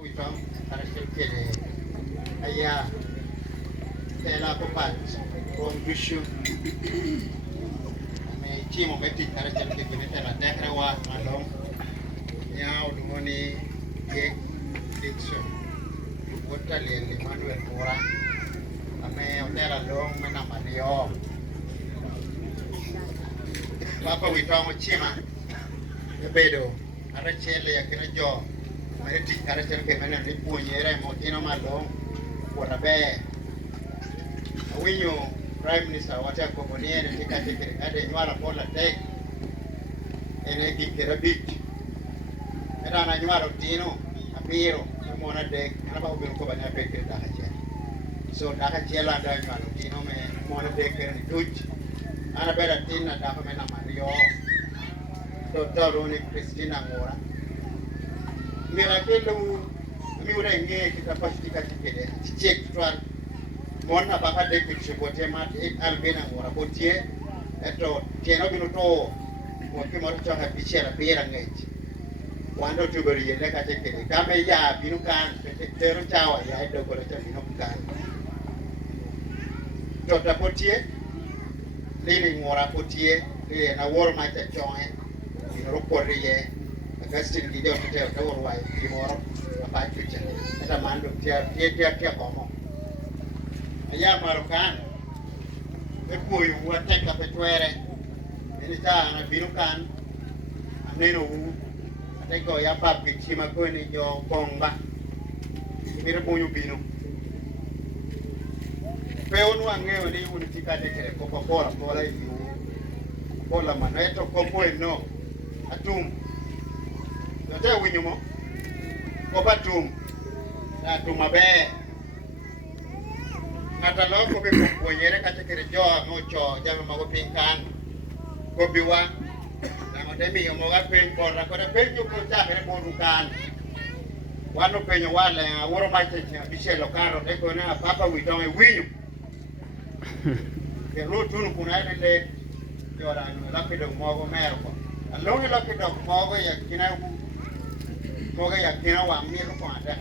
Witong karakel aya tela popat from Bishu me chimo beti karakel ke tela dekra wa along ya udumoni ye diction wotale Emmanuel Mora ame otela long mena mario papa witong chima bedo arachele ya kina jo mere ti karakel ke mena ni puonyere mo tino malo worabe awinyo prime minister wata ko boniere ti kate ade nywala pola tek ene gi kerabit era na nywala tino apiro mo na dek ana ba ubiro ko banya peke da haje so da haje la da nywala tino me mo na dek ni tuj ana bera tinna da ko mena mario Dr. Roni Christina Mora mira kelu mi ura nge kita pasti kede cek tuan mona baka de kitu bote mat albena Mora botie eto tieno binu to woki mar changa bichera pera ngechi wando tuberi yele ka kede kame ya binu kan tero chawa ya edo ko ta binu kan to botie lili Mora botie na wor ma ta chonge binu ko riye Augustine Gideon Hotel Tower Wai Timor apa cuci ada manduk tiap ngomong ayam marukan ekuy watek apa cuere ini cah anak birukan aneno ateko ya pap kicima ko ni jo bongba mira punyu binu peonu angeo ni unitika dekere Coca-Cola tola iu kola maneto kopo no atum yote winyumo ko batum na tumabe ngata loko be ko nyere kata kere jo no cho jama mago pinkan ko biwa na modemi yo moga pen ko ra ko pen ju ko ta bere bodukan wano penyo wale woro ma che bichelo karo de ko na papa wi don e winyu ke rotun kuna ile yo ra no la pedo mogo merko alonge la pedo mogo ya kina moga ya kina wa miru ko ada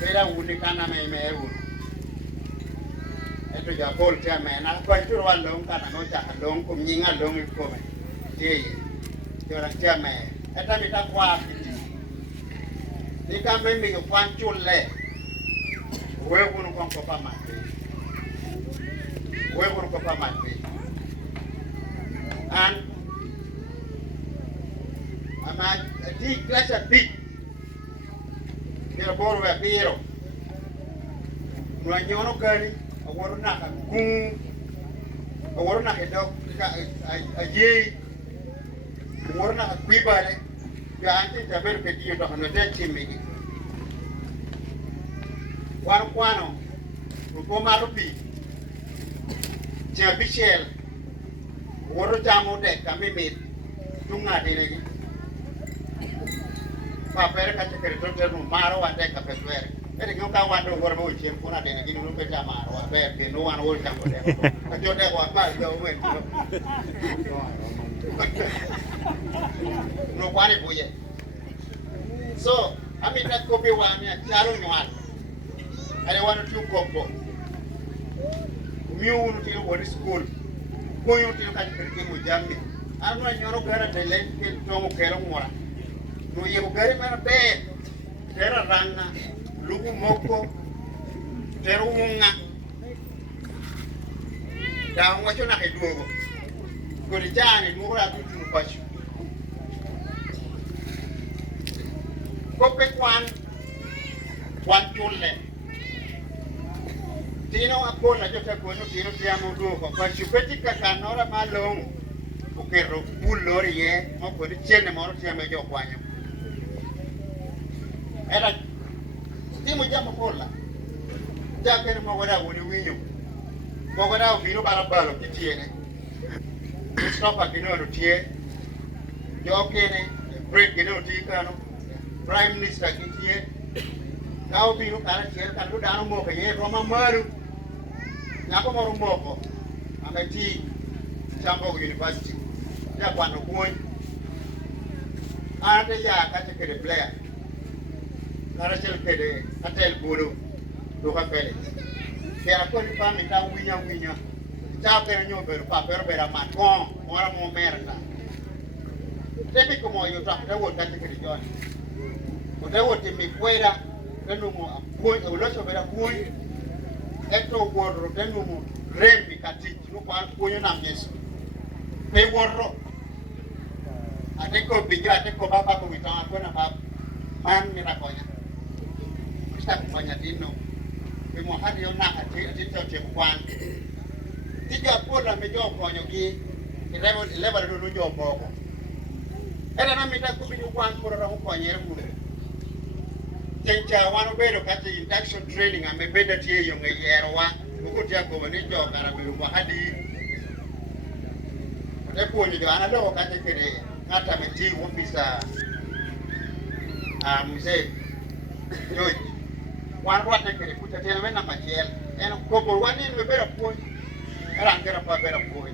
pera uni kana me meru eto ja bol te me na ko tur wa long kana no ta long ko nyinga long ko me te ra te me eta mi ta kwa ni ka me mi ko kwan chulle we unu ko pa ma we unu ko pa ma an ama di klasa big kira boro wa piro no nyono kani aworo na ka gun aworo na ke dok ka aye aworo na ka kwibale ya ante jaber ke dio to no te chimigi kwano ko maru pi ja bichel woro jamo de kamimit tunga diregi papere ka cekere to terno maro wande ka peswere ere nyoka wando wor mo chiem kuna dene ginu pe jamaro wa be ke no wan wor tango de ka jode wa ma do wen no kwani boye so amita ko be wa mi charo nywal are wan tu kopo mi unu tiro wori school ko yu tiro ka cekere mo jammi anu nyoro gara de len ke to mo kero mora no yego gari mana be tera ranga lugu moko teru unga da ngwacho na keduogo gori jani duogo la tutu pachu kope kwan chulle tino akola jota kono tino tiamo duogo pachu peti kakanora malong ukero bulori ye moko di chene moro tiame jo kwanyo era timo jamo kola jakene mogoda woni winyo mogoda biro barabalo kitiene stopa kinono tie jokene break kino tikano prime minister kitie kao biro kala tie kan do dano moko ye roma maru nyako moro moko ameti Chambo University ya kwano kuoi ate ya kate kere player kara chel kede atel bulu do ka pele kera ko ni pami ta winya ta pere nyo beru pa pere bera ma kon ora mo merda tebi como yo ta ta wota te kede jon o ta wote mi fuera tenu mo apoy o lo so bera poy eto woro tenu mo rembi kati no kwa poyo na meso pe woro ate ko bijo ate ko baba ko wita ko na baba man mi ra konya kita kumanya dino pe mo hadi yo na ate te kwan ti jo pola me jo konyo gi level do jo boko era na mi ta ku bijo kwan ko ra ko konyer mu tencha wano bedo kati induction training ame beda tie yo ngeyerwa ko tia ko ni jo kara bi ko hadi ate ko ni jo ana do kati kene ngata me ti officer mzee George wan wate kere kuta tena mena machiel en ko bo wani me bera puonj era ngera pa bera puonj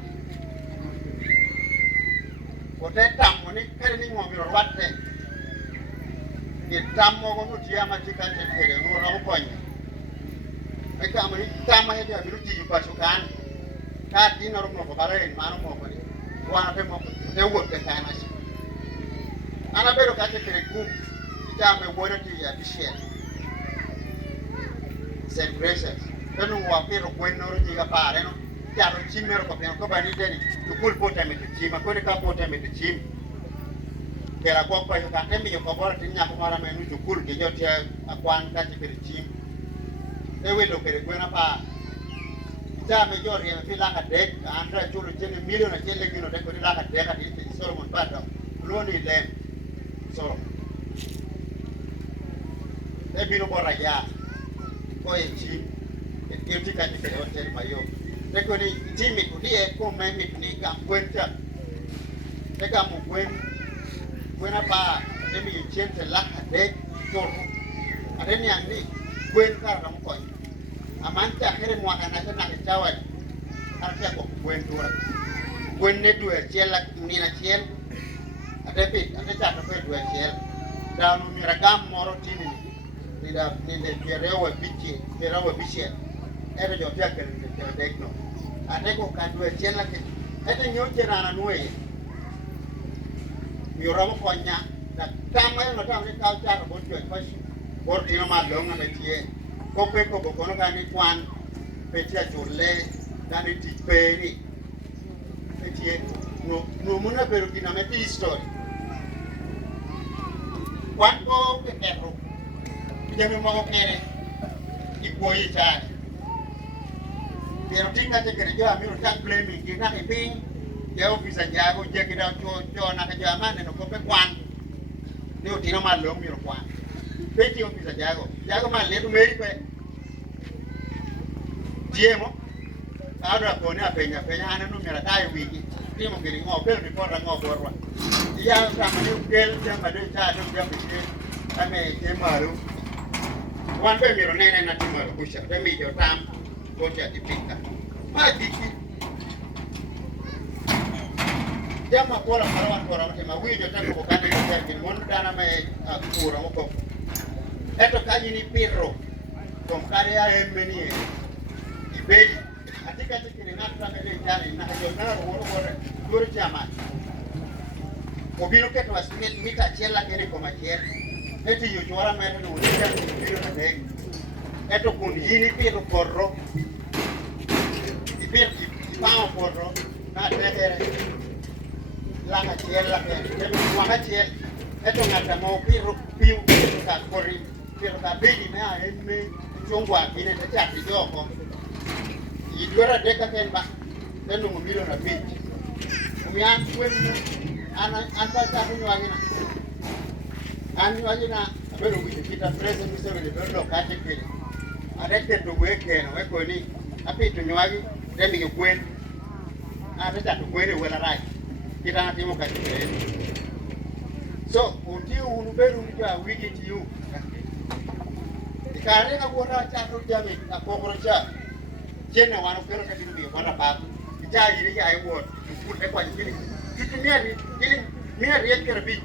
ote tamo ni kere ni ngomi wate ni tamo ko no dia ma tika kere no ra ko nya e ka mo ni tamo he dia biru ti pa sukan ka ti no mo ko bare mano mo ko ni wana te mo te wo te kana shi ana bero ka kere kum ita me wona ti ya bishe St. Gracious. Tenu wa pero bueno ro jiga pare no. Ya ro chimero ko pian ko bani deni. Tu kul pota me chima ko ne ka pota me chim. Kera ko pa ka tembi ko bora tinya ko mara me nu kul ke jote akwan ka ti per chim. E we lo kere kwena pa. Ja me jori me fila ka dek andra churu chene miliona chele gino de ko la ka dek ka ti Solomon Bado. Loni lem. Solomon. E bino bora ya. Koe chi e tika ni kero teri mayo te ko ni timi kudie ko me ni ka kwenta te ka mu kwena pa te mi chente la de toro ade ni ani kwen ka ram ko amanta kere mo kana na ke chawa arta ko kwen tura kwen ne duer chela ni na chel ade pit ade ta ko duer chel da no mi ragam moro timi nida perewa biche era jo pia ke dekno ate ko kadwe chela ke ate nyoche na nuwe mi ramo konya da tama no tama ni ka cha ko jwe ko shi bor dino ma longa me tie ko pe ko ko no ka ni kwan pe tia jole da ni ti pe ni pe tie no muna pero kina me history kwan ko ke ero jami mo kere ipoi ta pero tinga te kere jo amiro ta blaming kina ke ping je officer jago je kida cho na ka jamane no ko pe kwan ni utino ma lo miro kwan pe ti officer jago ma le meri pe diemo ara ko ni apenya ana no mira dai wiki timo kiri ngo pe report ngo borwa ya kama ni kel jamba de ta do jamba ke ame ke maru wan be miro nene na timaro kusha be mi jo tam ko cha dipika ma diki jama kola parawan kora mate ma wijo tan ko kana ke mon dana me akura mo ko eto kanyi ni pirro kom kare ya emeni ibedi atika tikiri na tramele jani na jo na woro chama obiro keto asmet mita chela kere ko machiel eti yo chora mere no ya biro na dek eto kun yini piro porro ibir pao porro na tegere la ka chela ke wa ka chel eto ngata mo piro piu ka kori piro ka bedi na emme chongwa kine te chati joko idora deka temba tendo mumiro na bedi umian kwenu ana anta ta kunywa ani wajina abero kita present misero de berlo kate kile arete to weke no weko ni api to nywaji demi ke kwen arete to kwere wala rai kita na timo kate kile so uti unu beru ni kwa wiki ti yu ikare ka wora cha to jame akokoro cha jene wano kero ka dibi wala ba ja yiri ya ewo ku te kwa jili kitumia ni ili mia riekere bi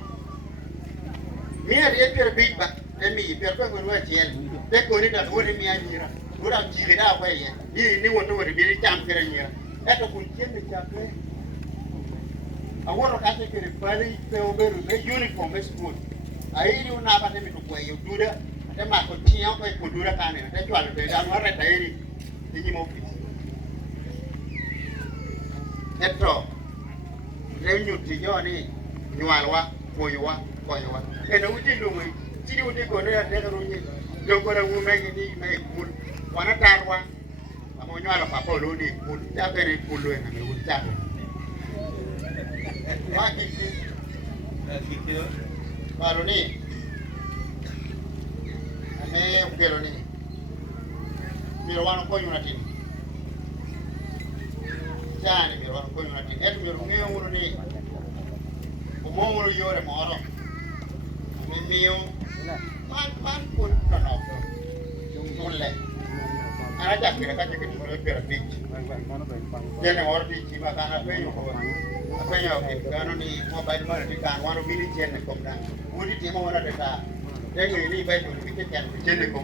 mia dia pier big ba e mi pier ba gwen wa chien te ko ni da woni mi anyira ura chiri da kwa ye ni wono wori bi cham kire nyira eto kun chien ni chakre aworo ka te kire pali te oberu be uniform school ai ni una ba te mi to kwa yo dura te ma ko tian ko ko dura ka ne te chwa te da no re tairi ni mo office eto le nyuti yo ni nyalwa moywa koywa eno uti lumwe tiri uti ko ne te ro ni jongo ra wu me ni me kul wana tarwa amonyo ala papa lo ni kul ya bere kul lo na me ul ta wa kiti paro ni ame ukelo ni miro wano ko yuna tin jani miro wano ko yuna tin et miro ngeo uno ni umo yore moro ame mio man pun kanok mulle ana jakira ka jakira mulle per bich jene ordi chima kana peyo ko apenyo ke kano ni mobile mara ti kan wano bili jene komda udi timo wana deta dengo ni beto ni ke kan jene ko